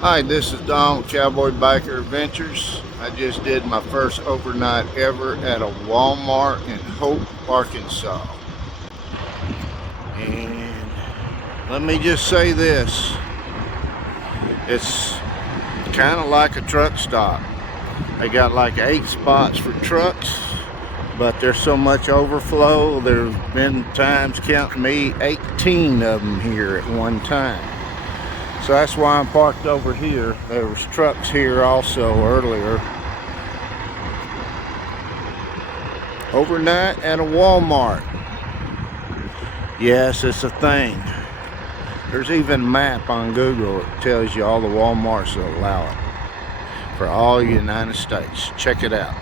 Hi, this is Don with Cowboy Biker Adventures. I just did my first overnight ever at a Walmart in Hope, Arkansas. And let me just say this. It's kind of like a truck stop. They got like 8 spots for trucks, but there's so much overflow. There's been times, counting me, 18 of them here at one time. So that's why I'm parked over here. There was trucks here also earlier. Overnight at a Walmart. Yes, it's a thing. There's even a map on Google that tells you all the Walmarts that allow it for all the United States. Check it out.